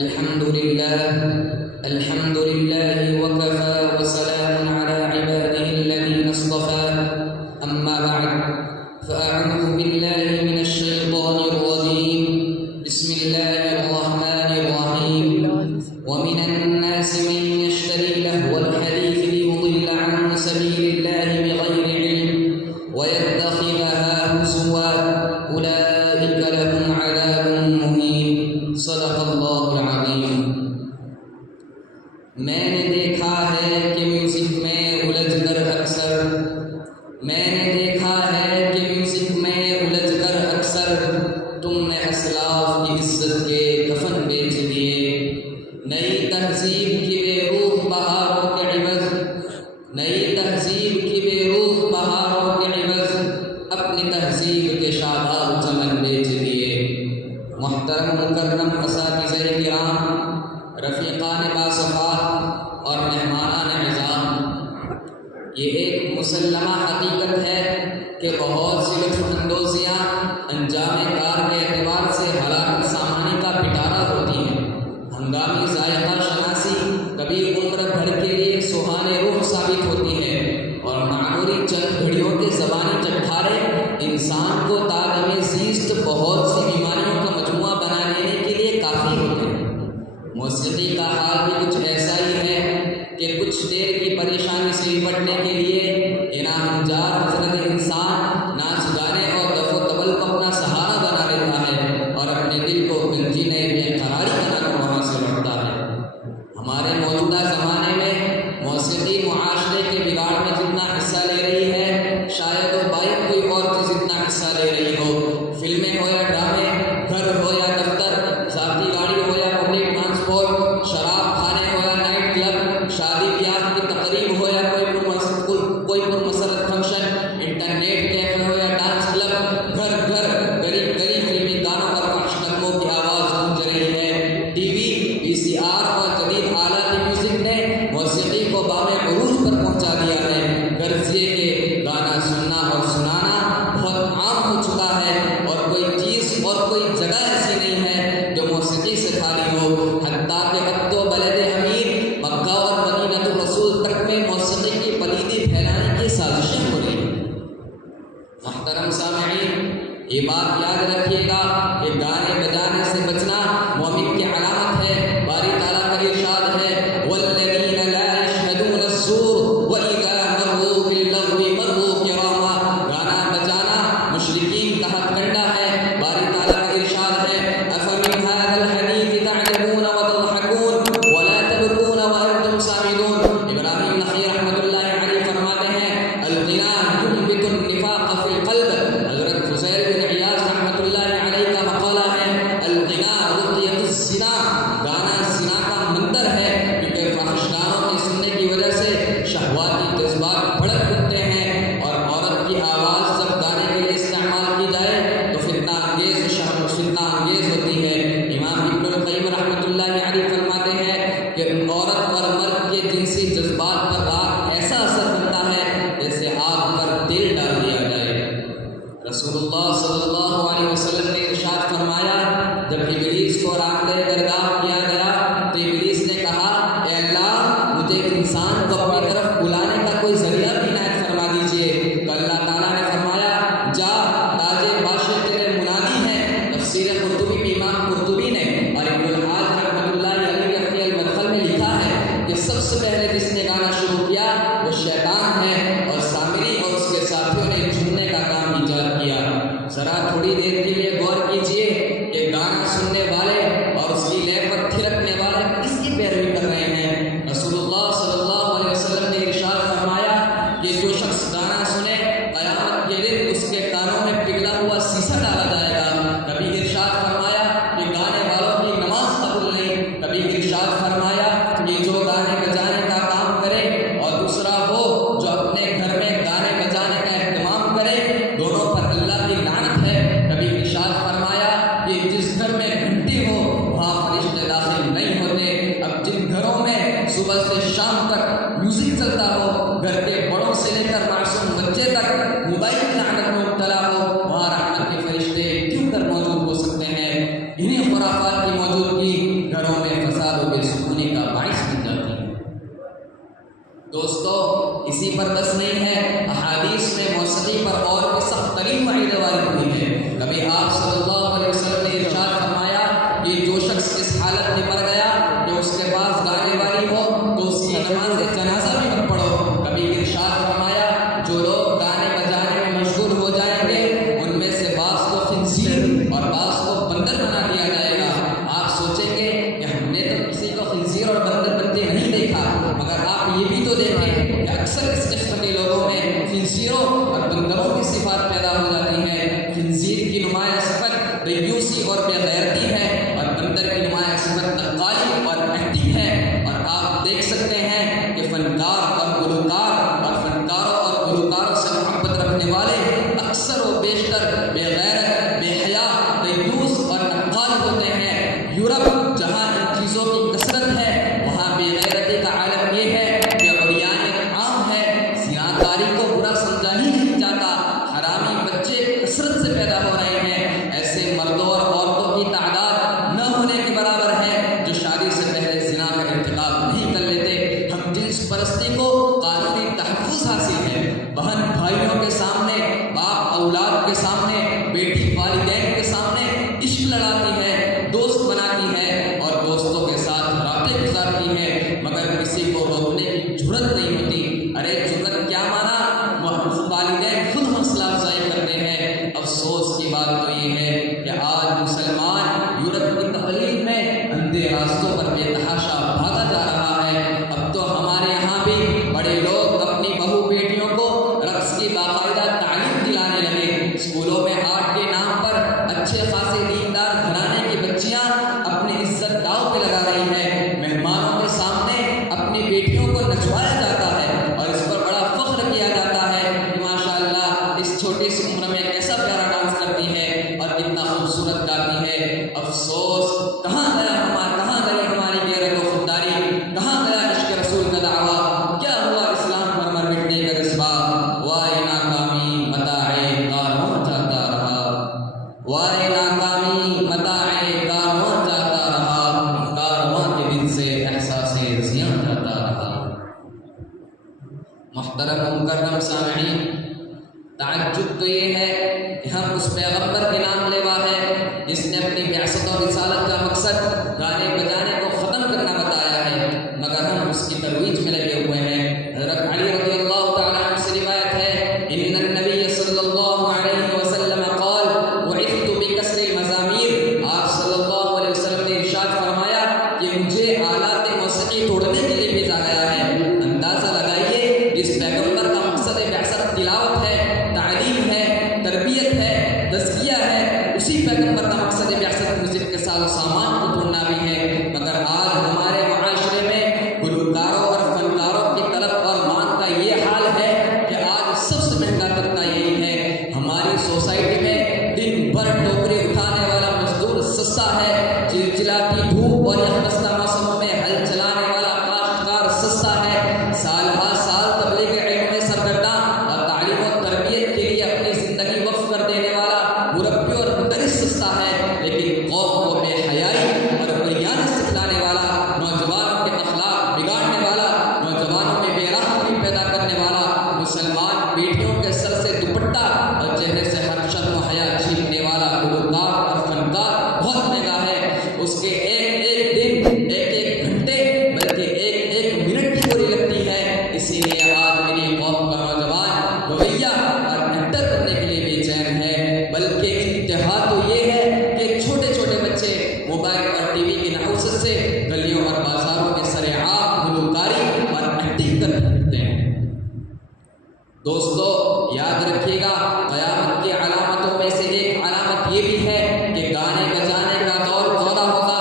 الحمد لله وكفى وسلام على عباده الذين اصطفى أما بعد فأعوذ بالله من الشيطان الرجيم بسم الله الرحمن الرحيم ومن الناس من يشتري لهو الحديث ليضل عن سبيل الله بغير علم ويتخذها هزوا أولئك لهم عذاب مهين صدق الله العظيم. میں نے دیکھا ہے کہ میوزک میں الجھ کر اکثر تم نے اسلاف کی عزت کے کفن بیچ دیے. نئی تہذیب کی بے روح بہاروں کے عوض اپنی تہذیب کے شاداب چمن بیچ دیے. محترم مکرم اساتذہ کرام، رفیقان باصفات اور مہمانان اعزام، یہ ایک مسلمہ حقیقت ہے کہ بہت سی لطف اندوزیاں انجام کار کے اعتبار سے ہلاکت سامانی کا پٹارا ہوتی ہیں. ہنگامی ذائقہ شناسی کبھی عمر بھر کے لیے سہانے روح ثابت ہوتی ہے اور معمولی چند گھڑیوں کے زبانی چٹخارے انسان کو تعدم زیست بہت سی بیماریوں کا مجموعہ بنا لینے کے لیے کافی ہوتے ہیں. موسیقی کا حال بھی کچھ ایسا ہی ہے کہ کچھ دیر کی پریشانی سے نپٹنے کے لیے انعام جار حضرت انسان ناچ گانے اور دف و طبل کو اپنا سہارا بنا لیتا ہے اور اپنے دل کو گنجینے بے قراری بنا کر وہاں سے لوٹتا ہے. ہمارے موجودہ زمانے میں موسیقی معاشرے کے بگاڑ میں جتنا حصہ لے رہی ہے شاید وہ بائک کوئی اور چیز اتنا حصہ لے رہی ہو. فلمیں ہو یا ڈرامے، گھر ہو یا دفتر، ذاتی گاڑی ہو یا پبلک ٹرانسپورٹ، شراب کھانے ہو یا نائٹ کلب، شادی بیاہ کی تقریب ہو یا کوئی پرمسرت فنکشن، انٹرنیٹ کیفے ہو یا ڈانس کلب، گھر گھر گلی گلی فلمی گانوں اور فحش نغموں کی آواز گونج رہی ہے. ٹی وی، وی سی آر اور جدید آلات میوزک نے موسیقی کو بام عروج پر پہنچا دیا ہے. غرض یہ کہ گانا سننا اور سنانا بہت عام ہو چکا ہے اور کوئی چیز اور کوئی جگہ ایسی نہیں ہے جو موسیقی سے خالی ہو. حتیٰ کہ اب تو بلد امیر مکہ اور مدینہ الرسول تک میں موسیقی کی پلیدی پھیلانے کی سازشیں ہو رہی ہیں. محترم سامعین، یہ بات یاد رکھیے گا کہ گانے بجانے سے بچنا مومن کی علامت ہے. باری تعالیٰ کا ارشاد ہے والذین لا یشہدون الزور وَإِذَا مَرُّوا بِاللَّغْوِ مَرُّوا کِرَامًا. گانا بجانا مشرکین کا ہتھ کنڈا ہے. باری تعالیٰ کا ارشاد ہے أَفَمِنْ هَذَا الْحَدِيثِ تَعْجَبُونَ وَتَضْحَكُونَ وَلَا تَبْكُونَ وَأَنْتُمْ سَامِدُونَ. ابراہیم نخعی رحمۃ اللہ علیہ فرماتے ہیں الغنا ينبت النفاق في القلب. حضرت فضیل بن عیاض رحمۃ اللہ علیہ کا مقالہ ہے الغنا رقیۃ الزنا. گانا زنا کا مندر ہے کیونکہ فحش گانوں کے سننے کی وجہ سے شہواتی جذبات بھڑک اٹھتے ہیں اور عورت کی آواز جب گانے کے لیے استعمال کی جائے تو فتنہ انگیز ہوتی ہے. امام ابن القیم رحمۃ اللہ علیہ فرماتے ہیں کہ عورت اور مرد کے جنسی جذبات پر آگ ایسا اثر بنتا ہے جیسے آگ پر تیل ڈال دیا جائے. رسول اللہ صلی اللہ علیہ وسلم نے ارشاد فرمایا جب ابلیس کو راندہ درگاہ کیا گیا تو ابلیس نے کہا اے اللہ مجھے انسان کو اپنی طرف بلانے کا کوئی ذریعہ بھی عنایت فرما دیجیے. تو اللہ تعالیٰ نے فرمایا جا تاج باشے تیرے منادی ہیں. تفسیر قرطبی میں امام قرطبی نے اور ابن الحاج رحمۃ اللہ علیہ کے فی المدخل میں لکھا ہے کہ سب سے پہلے جس نے گانا شروع کیا وہ شیطان ہے اور سامری اور اس کے ساتھیوں نے جھومنے کا کام ایجاد کیا. ذرا تھوڑی دیر کے لیے غور کیجئے کہ گانا سننے والے اور اس کی لے پر تھرکنے والے کس کی پیروی کر رہے ہیں. رسول اللہ صلی اللہ علیہ وسلم نے ارشاد فرمایا کہ جو شخص گانا سنے قیامت کے دن اس کے کانوں میں پگھلا ہوا سیسا ڈالا جائے گا. کبھی ارشاد فرمایا کہ گانے والوں کی نماز قبول نہیں. کبھی ارشاد فرمایا کہ جو گانے بجانے کا کام کرے اور دوسرا وہ جو اپنے گھر میں گانے بجانے کا اہتمام کرے دونوں پر اللہ کی لعنت ہے. کبھی ارشاد فرمایا کہ جس گھر میں گھنٹی ہو وہاں فرشتے داخل نہیں ہوتے. اب جن گھروں میں صبح سے شام تک میوزک چلتا ہو، گھر کے بڑوں سے لے کر معصوم بچے تک موبائل کی لعنت میں مبتلا ہو، وہاں رحمت کے فرشتے کیوں کر موجود ہو سکتے ہیں؟ انہیں خرافات کی موجودگی گھروں میں دوستو اسی پر بس نہیں ہے، احادیث میں موسیقی پر اور بھی سخت ترین وعید وارد ہوئی ہے۔ کبھی آپ صلی اللہ علیہ وسلم نے ارشاد فرمایا کہ جو شخص اس حالت میں مر گیا کہ اس کے پاس گانے والی ہو تو اس کی نماز جنازہ بھی مت پڑھو۔ کبھی ارشاد فرمایا جو لوگ گانے بجانے میں مشغول ہو جائیں گے ان میں سے بعض کو خنزیر اور بعض کو بندر بنا دیا جائے گا۔ آپ سوچیں گے کہ ہم نے تو کسی کو خنزیر اور بندر بنتے نہیں دیکھا، مگر آپ یہ بھی تو دیکھیں کہ اکثر اس قسم کے لوگوں میں خنزیروں اور بندروں کی صفات پیدا ہو جاتی ہیں۔ خنزیر کی نمایاں صفت دیوسی اور بے غیرتی ہے، اور بندر کی نمایاں صفت نقالی اور احتی ہے۔ اور آپ دیکھ سکتے ہیں کہ فنکار اور گلوکار اور فنکاروں اور گلوکاروں سے محبت رکھنے والے اکثر و بیشتر بے غیرت، بے حیا، دیوس اور نقال ہوتے ہیں۔ یورپ جہاں ان چیزوں کی کثرت ہے وہاں بے غیرتی کا عالم یہ ہے کہ عریانیت عام ہے، زناکاری کو برا سمجھا ہی نہیں جاتا، حرامی بچے کثرت سے پیدا ہو رہے ہیں۔ ایسے مردوں اور عورتوں کی تعداد نہ ہونے کے برابر ہے جو شادی سے پہلے زنا کا ارتکاب نہیں کر لیتے۔ ہم جنس پرستی کو قانونی تحفظ حاصل ہے، بہن بھائیوں کے سامنے، باپ اولاد کے سامنے، بیٹی والدین کے سامنے عشق لڑاتی ہے، دوست بناتی ہے اور دوستوں کے ساتھ راتیں گزارتی ہے، مگر کسی کو روکنے کی جرت نہیں ہوتی۔ ارے جرت کیا مانا، والدین خود حوصلہ افزائی کرتے ہیں۔ افسوس کی بات تو یہ ہے کہ آج مسلمان یورپ کی تقلید میں اندھے راستوں پر بے تحاشا بھاگا جا رہا ہے۔ اب تو ہمارے یہاں بھی بڑے لوگ اپنی بہو بیٹیوں کو رقص کی باقاعدہ تعلیم دلانے لگے۔ اسکولوں میں آرٹ کے نام پر اچھے خاصے دیندار گھرانے کی بچیاں اپنی عزت داؤ پہ لگا رہی ہیں۔ مہمانوں کے سامنے اپنی بیٹیوں کو نچوایا جاتا ہے اور اس پر بڑا فخر کیا جاتا ہے کہ ماشاءاللہ اس چھوٹی سی عمر میں کیسا پیارا ڈانس کرتی ہے اور کتنا خوبصورت گاتی ہے۔ افسوس، کہاں گئی ہماری غیرت و خودداری، کہاں گیا عشق رسول کا دعویٰ، کیا ہوا اسلام پر مر مٹنے کا جذبہ؟ وائے ناکامی متاع کارواں جاتا رہا، وائے ناکامی متاع کارواں جاتا رہا، کارواں کے دن سے احساس رضیاں جاتا رہا۔ محترم و مکرم سامعین، تعجب تو یہ ہے کہ ہم اس پیغمبر کے نام لیوا ہے جس نے اپنی بعثت اور رسالت کا مقصد گانے بجانے کو ختم کرنا بتایا ہے، مگر ہم اس کی ترویج میں لگے ہوئے ہیں۔ حضرت علی رضی اللہ تعالیٰ عنہ سے روایت ہے، ان النبی صلی اللہ علیہ وسلم قال بعثت بکسر المزامیر، آپ صلی اللہ علیہ وسلم نے ارشاد فرمایا کہ مجھے آلات موسیقی توڑنے کے لیے بھیجا گیا ہے۔ اندازہ لگائیے، جس پیغمبر کا مقصد بعثت تلاوت ہے، تعلیم ہے، تربیت ہے، تزکیہ ہے، اسی پیغمبر کا مقصد بعثت میوزک کے ساز و سامان کو ڈھونڈنا بھی ہے، مگر آج ہمارے معاشرے میں گلوکاروں اور فنکاروں کی طلب اور مانگ کا یہ حال ہے کہ آج سب سے مہنگا طبقہ یہی ہے۔ ہماری سوسائٹی میں دن بھر ٹوکری اٹھانے والا مزدور سستا ہے، چلچلاتی دھوپ اور یخبستہ موسموں میں ہل چلانے والا کاشتکار سستا ہے، سال ہر سال تبلیغ علم میں سرگرداں اور تعلیم و تربیت کے لیے اپنی زندگی وقف کر دینے والا مربی اور مدرس سستا ہے، لیکن قوم کو بے حیائی اور عریانیت سکھلانے والا، نوجوانوں کے اخلاق بگاڑنے والا، نوجوانوں میں بے رحمی پیدا کرنے والا، مسلمان بیٹیوں کے سر سے دوپٹہ اور چہرے سے ہر شرم و حیا چھیننے والا گلوکار اور فنکار بہت مہنگا ہے۔ اس کے ایک ایک دن، ایک ایک گھنٹے، بلکہ ایک ایک منٹ کی بری لگتی ہے۔ اسی لیے آج میری قوم کا نوجوان گویا اور ایکٹر بننے کے لیے بے چین ہے، بلکہ انتہا تو یہ ہے کہ چھوٹے چھوٹے بچے موبائل اور ٹی وی کی نحوست سے گلیوں اور بازاروں کے سرعام گلوکاری اور ایکٹنگ کر پھرتے ہیں۔ دوستو یاد رکھیے گا، قیامت کی علامتوں میں سے ایک علامت یہ بھی ہے کہ گانے بجانے کا دور پورا ہوگا،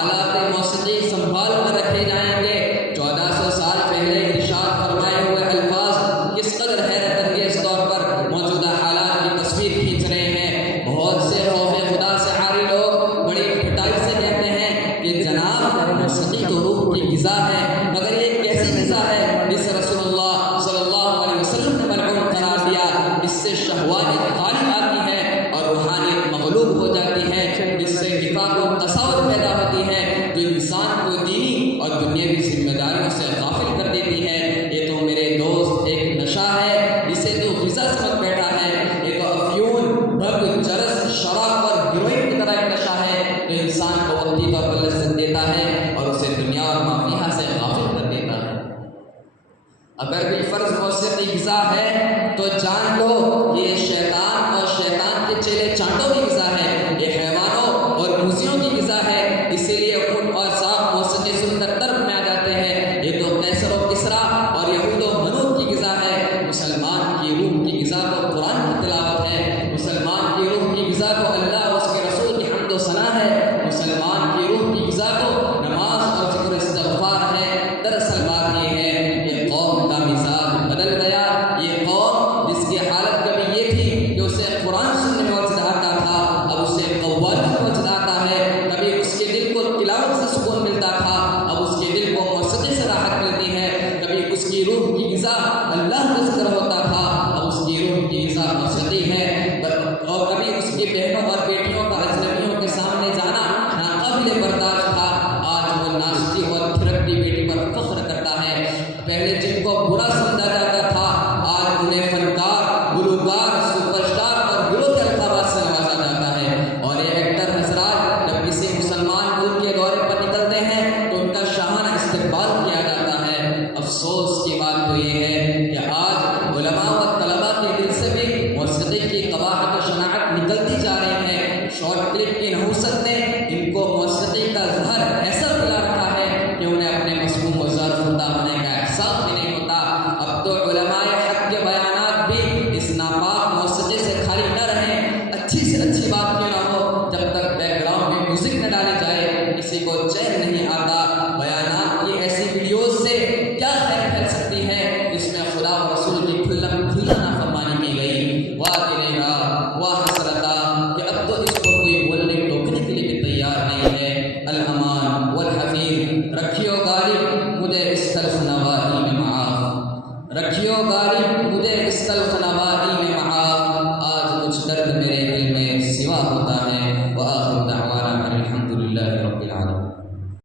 آلات موسیقی سنبھال کر رکھے جائیں گے۔ 1400 سال پہلے ارشاد فرمائے ہوئے الفاظ کس قدر حیرت انگیز طور پر موجودہ حالات کی تصویر کھینچ رہے ہیں۔ بہت سے خوف خدا سے عاری لوگ بڑی پھٹائی سے کہتے ہیں کہ جناب موسیقی تو روح کی غذا ہے، مگر یہ کیسی غذا ہے جسے رسول اللہ صلی اللہ علیہ وسلم نے ملعون قرار دیا؟ اس سے شہوانیت غالب آتی ہے اور روحانیت مغلوب ہو جاتی ہے، جس سے نفاق و تصور پیدا ہوتی ہے جو انسان کو دینی اور دنیاوی ذمہ داریوں سے غافل کر دیتی ہے۔ یہ تو موسیقی غذا ہے تو جان لو یہ شیطان اور شیطان کے چیلے چانٹوں کی غذا ہے، یہ حیوانوں اور موذیوں کی غذا ہے۔ اسی لیے اونٹ اور سانپ موسیقی سن کر طرف میں آ جاتے ہیں، یہ تو قیصر و کسریٰ اور یہود و منوط کی غذا ہے۔ مسلمان کی روح کی غذا تو قرآن کی تلاوت ہے، مسلمان کی روح کی غذا کو اللہ اور اس کے رسول کی حمد و ثنا ہے، مسلمان کی روح کی غذا کو نماز اور ذکر استغفار ہے۔ دراصل بات یہ ہے کہ قوم کا مزاج بدل گیا، یہ قوم جس کی حالت کبھی یہ تھی کہ اسے قرآن سننے میں وجد آتا تھا، اب اسے قوالی میں وجد آتا ہے۔ کبھی اس کے دل کو تلاوت سے سکون ملتا تھا، اب اس کے دل کو موسیقی سے راحت ملتی ہے۔ کبھی اس کی روح کی غذا اللہ کا ذکر ہوتا تھا، اب اس کی روح کی غذا موسیقی ہے۔ اور کبھی اس کی بہنوں اور بیٹیوں کا اجنبیوں کے سامنے جانا ناقابل برداشت تھا، آج وہ ناچتی اور تھرکتی بیٹی پر فخر کرتا ہے۔ پہلے جن کو برا سمجھا جاتا تھا، آج انہیں فنکار، گلوکار، سپر اسٹار اور گرو کے القابات سے نوازا جاتا ہے۔ اور یہ ایکٹر حضرات جب کسی مسلمان ملک کے دورے پر نکلتے ہیں تو ان کا شاہانہ استقبال کیا جاتا ہے۔ افسوس کی بات تو یہ ہے کہ آج علماء و طلباء کے دل سے بھی موسیقی کی قباحت و شناعت نکلتی جا رہی ہے۔ شارٹ کلپ کی نحوست نے ان کو موسیقی کا زہر ایسا پلا رکھا ہے کہ انہیں اپنے مسموم و زرخوردہ ہونے کا احساس بھی نہیں ہوتا۔ اب تو علماء حق کے بیانات بھی اس ناپاک موسیقی سے خالی نہ رہیں۔ اچھی سے اچھی بات کیوں نہ ہو، جب تک بیک گراؤنڈ میں میوزک نہ ڈالی جائے کسی کو چین نہیں آتا۔ بیانات کی ایسی ویڈیوز سے کیا خیر پھیل سکتی ہے جس میں خدا و رسول کی کھلا نافرمانی کی گئی؟ واہ گریگا، واہ حسرتا کہ اب تو اس کو کوئی بولنے ٹوکنے کے لیے بھی تیار نہیں ہے۔ الامان والحفیظ، رکھیو غالب مجھے اس تلخ نوائی میں معاف، رکھیو غالب مجھے اس تلخ نوائی